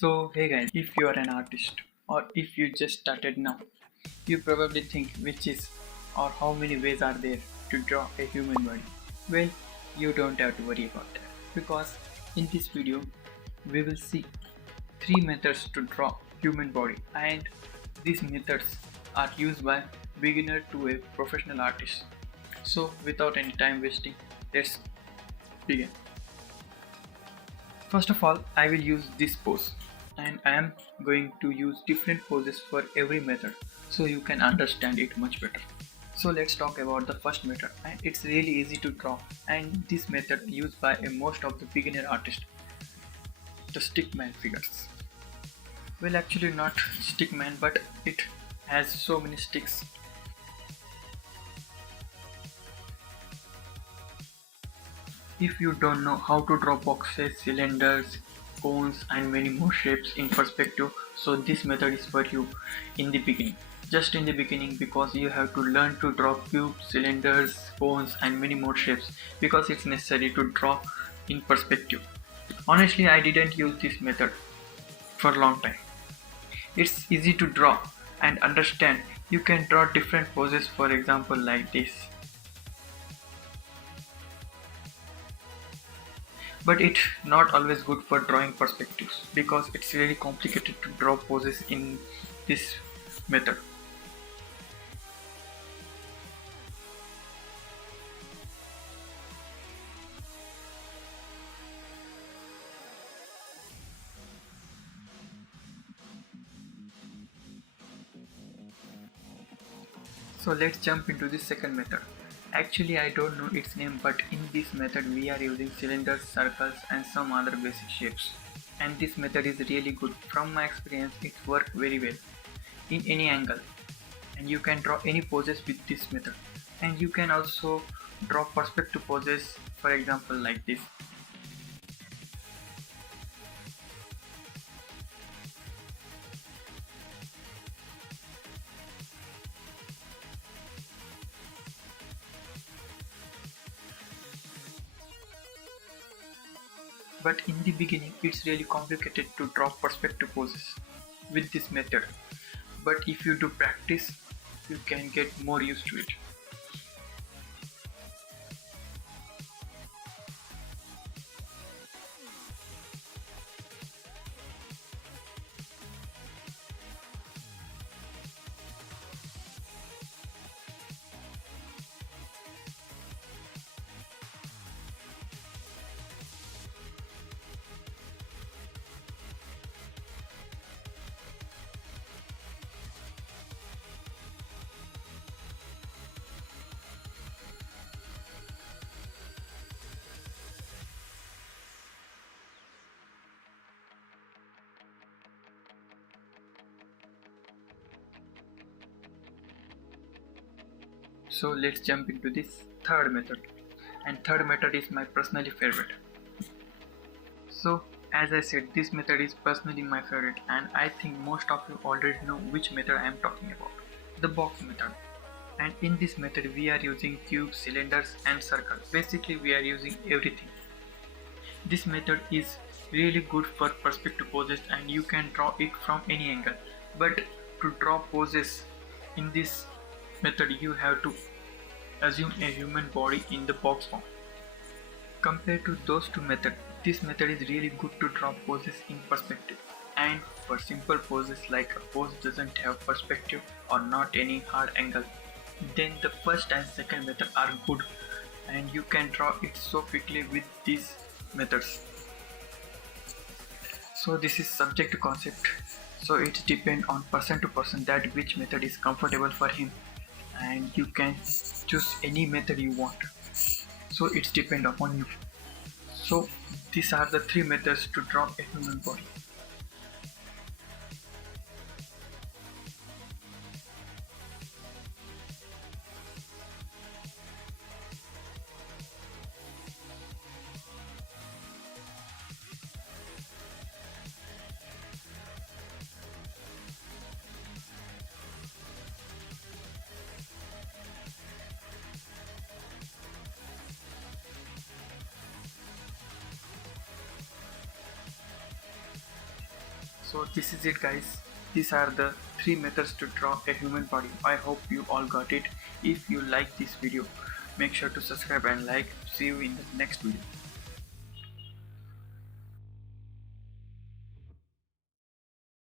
So, hey guys, if you are an artist or if you just started now, you probably think which is or how many ways are there to draw a human body. Well, you don't have to worry about that because in this video we will see three methods to draw human body, and these methods are used by beginner to a professional artist. So, without any time wasting, let's begin. First of all, I will use this pose, and I am going to use different poses for every method so you can understand it much better. So let's talk about the first method, and it's really easy to draw, and this method used by most of the beginner artists, the stickman figures. Well, actually not stickman, but it has so many sticks. If you don't know how to draw boxes, cylinders, cones and many more shapes in perspective, so this method is for you in the beginning. Just in the beginning, because you have to learn to draw cubes, cylinders, cones and many more shapes, because it's necessary to draw in perspective. Honestly, I didn't use this method for a long time. It's easy to draw and understand. You can draw different poses, for example like this. But it's not always good for drawing perspectives because it's really complicated to draw poses in this method. So let's jump into the second method. Actually, I don't know its name, but in this method we are using cylinders, circles and some other basic shapes. And this method is really good. From my experience, it works very well in any angle, and you can draw any poses with this method. And you can also draw perspective poses, for example like this. But in the beginning it's really complicated to draw perspective poses with this method. But if you do practice, you can get more used to it. So let's jump into this third method. And third method is my personally favorite. So as I said, this method is personally my favorite, and I think most of you already know which method I am talking about. The box method. And in this method we are using cubes, cylinders and circles. Basically we are using everything. This method is really good for perspective poses and you can draw it from any angle. But to draw poses in this method you have to assume a human body in the box form. Compared to those two methods, this method is really good to draw poses in perspective. And for simple poses like a pose doesn't have perspective or not any hard angle, then the first and second method are good and you can draw it so quickly with these methods. So this is subject to concept, so it depends on person to person that which method is comfortable for him, and you can choose any method you want, so it's depend upon you. So these are the three methods to draw a human body. So this is it guys. These are the 3 methods to draw a human body. I hope you all got it. If you like this video, make sure to subscribe and like. See you in the next video.